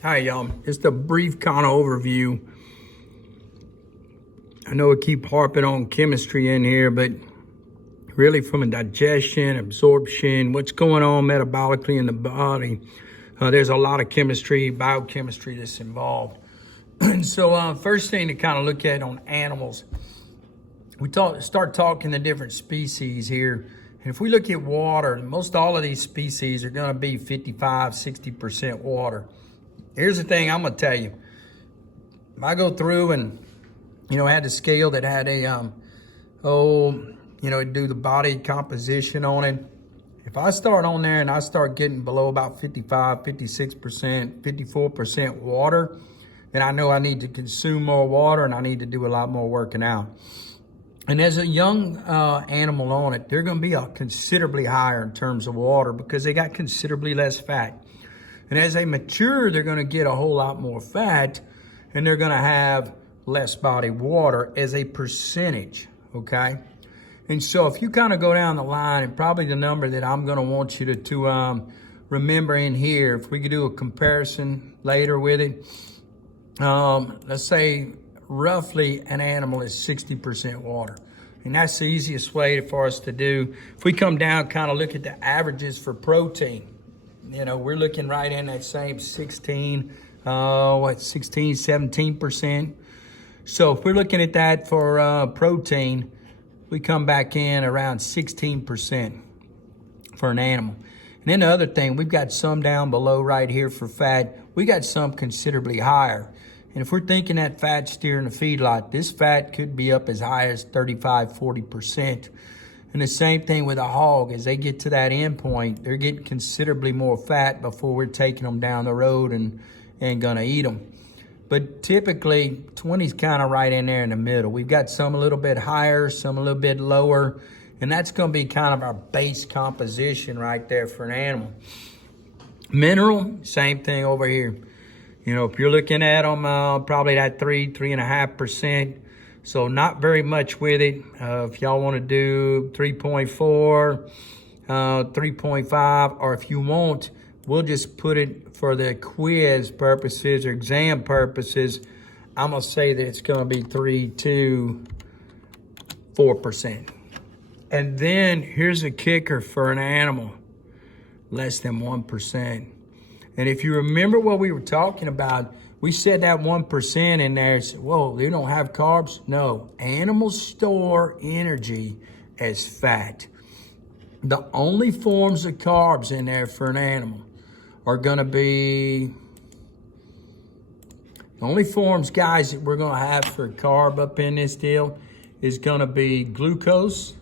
Hi, y'all. Just a brief kind of overview. I know I keep harping on chemistry in here, but really from a digestion, absorption, what's going on metabolically in the body, there's a lot of chemistry, biochemistry that's involved. And so first thing to kind of look at on animals, we start talking the different species here. And if we look at water, most all of these species are going to be 55, 60% water. Here's the thing I'm going to tell you. If I go through and, had a scale that had a, do the body composition on it. If I start on there and I start getting below about 55, 56%, 54% water, then I know I need to consume more water and I need to do a lot more working out. And as a young animal on it, they're going to be considerably higher in terms of water because they got considerably less fat. And as they mature, they're going to get a whole lot more fat and they're going to have less body water as a percentage, okay? And so if you kind of go down the line, and probably the number that I'm going to want you to remember in here, if we could do a comparison later with it, let's say roughly an animal is 60% water. And that's the easiest way for us to do. If we come down, kind of look at the averages for protein, we're looking right in that same 16, 17%. So if we're looking at that for protein, we come back in around 16% for an animal. And then the other thing, we've got some down below right here for fat. We got some considerably higher. And if we're thinking that fat steer in the feedlot, this fat could be up as high as 35, 40%. And the same thing with a hog. As they get to that end point, they're getting considerably more fat before we're taking them down the road and gonna eat them. But typically, 20 is kind of right in there in the middle. We've got some a little bit higher, some a little bit lower, and that's gonna be kind of our base composition right there for an animal. Mineral, same thing over here. If you're looking at them, probably that 3.5%. So not very much with it. If y'all want to do 3.4, 3.5, or if you want, we'll just put it for the quiz purposes or exam purposes. I'm going to say that it's going to be 3 to 4%. And then here's a kicker for an animal, less than 1%. And if you remember what we were talking about, we said that 1% in there, whoa, they don't have carbs? No, animals store energy as fat. The only forms of carbs in there for an animal are gonna be, the only forms, guys, that we're gonna have for carb up in this deal is gonna be glucose.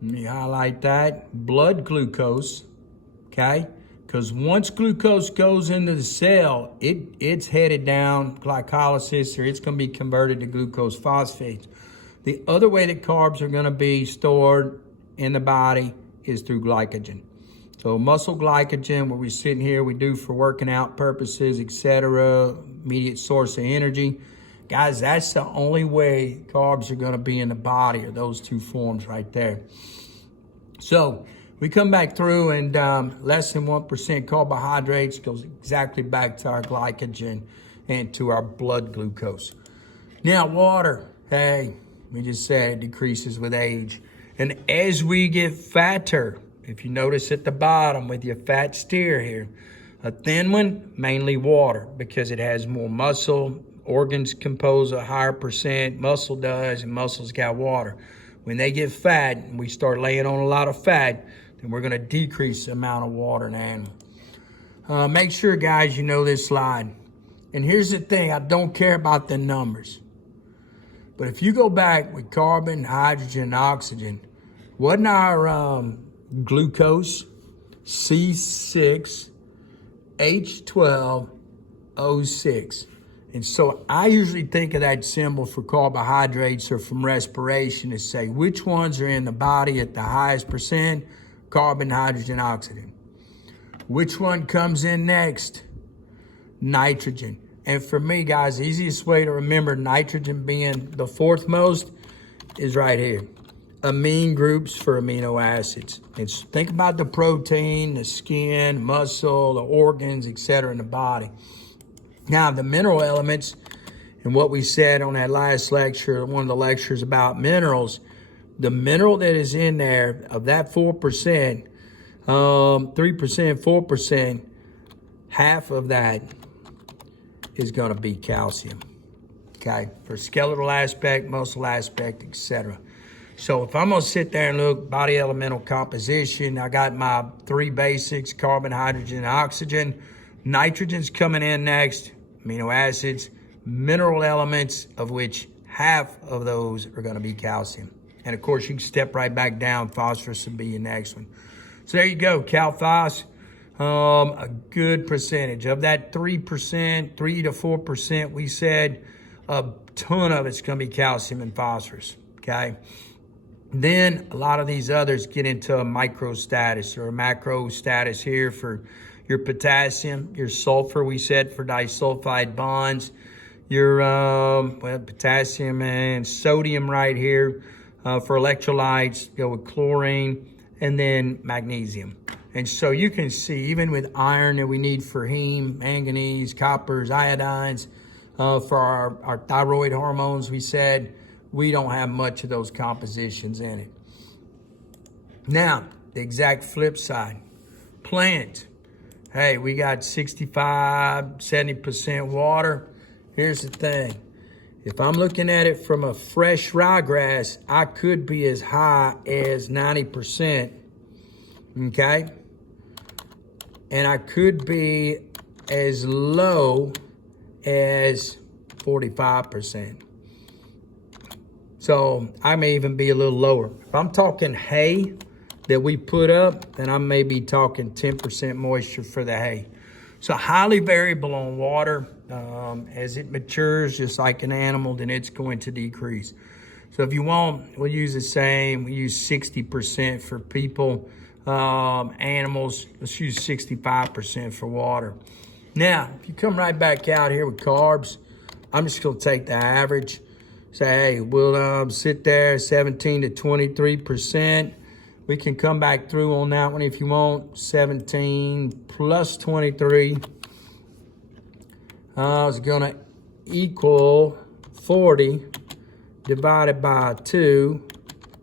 Let me highlight that, blood glucose, okay? Because once glucose goes into the cell, it's headed down glycolysis, or it's going to be converted to glucose phosphates. The other way that carbs are going to be stored in the body is through glycogen. So muscle glycogen, what we're sitting here, we do for working out purposes, etc., immediate source of energy. Guys, that's the only way carbs are going to be in the body, are those two forms right there. So we come back through and less than 1% carbohydrates goes exactly back to our glycogen and to our blood glucose. Now water, hey, we just said it decreases with age. And as we get fatter, if you notice at the bottom with your fat steer here, a thin one, mainly water because it has more muscle, organs compose a higher percent, muscle does, and muscle's got water. When they get fat and we start laying on a lot of fat, then we're gonna decrease the amount of water in the animal. Make sure, guys, you know this slide. And here's the thing, I don't care about the numbers. But if you go back with carbon, hydrogen, oxygen, wasn't our glucose C6H12O6? And so I usually think of that symbol for carbohydrates or from respiration to say which ones are in the body at the highest percent, carbon, hydrogen, oxygen. Which one comes in next? Nitrogen. And for me, guys, the easiest way to remember nitrogen being the fourth most is right here. amine groups for amino acids. It's think about the protein, the skin, muscle, the organs, etc. in the body. Now, the mineral elements, and what we said on that last lecture, one of the lectures about minerals, the mineral that is in there, of that 4%, 3%, 4%, half of that is going to be calcium, okay? For skeletal aspect, muscle aspect, etc. So if I'm going to sit there and look body elemental composition, I got my 3 basics, carbon, hydrogen, and oxygen. Nitrogen's coming in next, amino acids, mineral elements, of which half of those are going to be calcium. And of course, you can step right back down. Phosphorus will be your next one. So there you go, cal phos, a good percentage. Of that 3%, 3 to 4%, we said a ton of it's going to be calcium and phosphorus, okay? Then a lot of these others get into a micro status or a macro status here for your potassium, your sulfur, we said for disulfide bonds, your potassium and sodium right here for electrolytes, go with chlorine, and then magnesium. And so you can see, even with iron that we need for heme, manganese, coppers, iodines, for our thyroid hormones, we said, we don't have much of those compositions in it. Now, the exact flip side, plant. Hey, we got 65, 70% water. Here's the thing. If I'm looking at it from a fresh ryegrass, I could be as high as 90%, okay? And I could be as low as 45%. So I may even be a little lower. If I'm talking hay that we put up, then I may be talking 10% moisture for the hay. So highly variable on water. As it matures, just like an animal, then it's going to decrease. So if you want, we'll use the same. We use 60% for people, animals. Let's use 65% for water. Now, if you come right back out here with carbs, I'm just going to take the average. Say, hey, we'll sit there 17 to 23%. We can come back through on that one if you want. 17 plus 23 is going to equal 40 divided by 2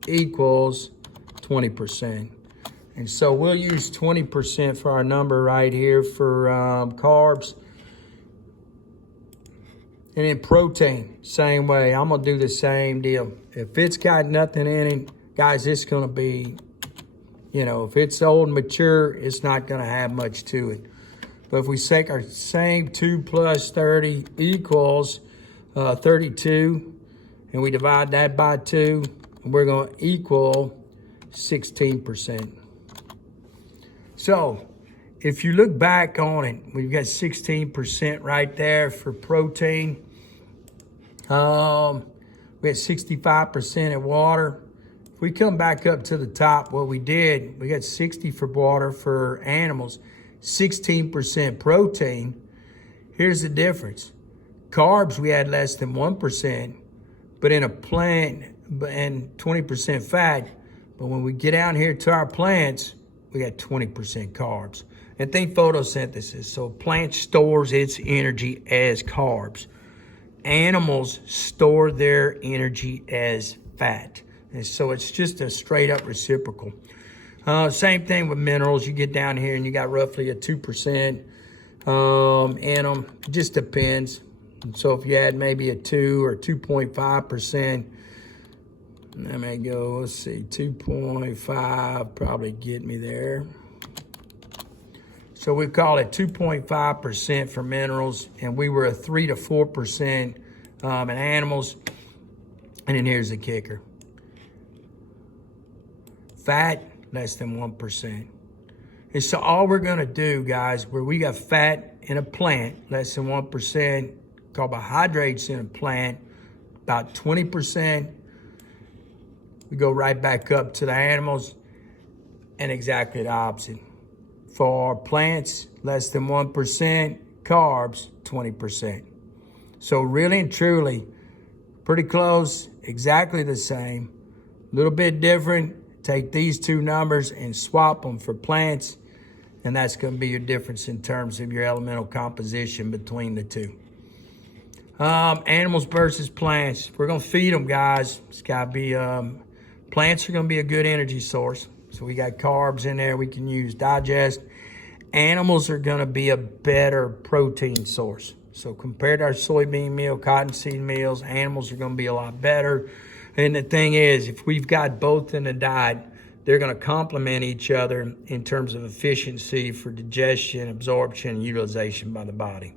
equals 20%. And so we'll use 20% for our number right here for carbs. And then protein, same way. I'm going to do the same deal. If it's got nothing in it, guys, it's going to be, if it's old and mature, it's not going to have much to it. But if we take our same 2 plus 30 equals 32, and we divide that by 2, we're going to equal 16%. So if you look back on it, we've got 16% right there for protein. We had 65% in water. If we come back up to the top, what we did, we got 60 for water for animals, 16% protein. Here's the difference. Carbs, we had less than 1%, but in a plant, and 20% fat. But when we get down here to our plants, we got 20% carbs. And think photosynthesis. So plant stores its energy as carbs. Animals store their energy as fat. And so it's just a straight up reciprocal. Same thing with minerals. You get down here and you got roughly a 2% in them. It just depends. So if you add maybe a 2 or 2.5%, let me go, let's see, 2.5 probably get me there. So we call it 2.5% for minerals, and we were a 3 to 4% in animals. And then here's the kicker. Fat, less than 1%. And so all we're gonna do, guys, where we got fat in a plant, less than 1%, carbohydrates in a plant, about 20%, we go right back up to the animals, and exactly the opposite. For plants, less than 1%, carbs, 20%. So really and truly, pretty close, exactly the same. A little bit different. Take these two numbers and swap them for plants, and that's going to be your difference in terms of your elemental composition between the two. Animals versus plants. We're going to feed them, guys. It's got to be, plants are going to be a good energy source. So we got carbs in there we can use, digest. Animals are going to be a better protein source. So compared to our soybean meal, cottonseed meals, animals are going to be a lot better. And the thing is, if we've got both in the diet, they're going to complement each other in terms of efficiency for digestion, absorption, and utilization by the body.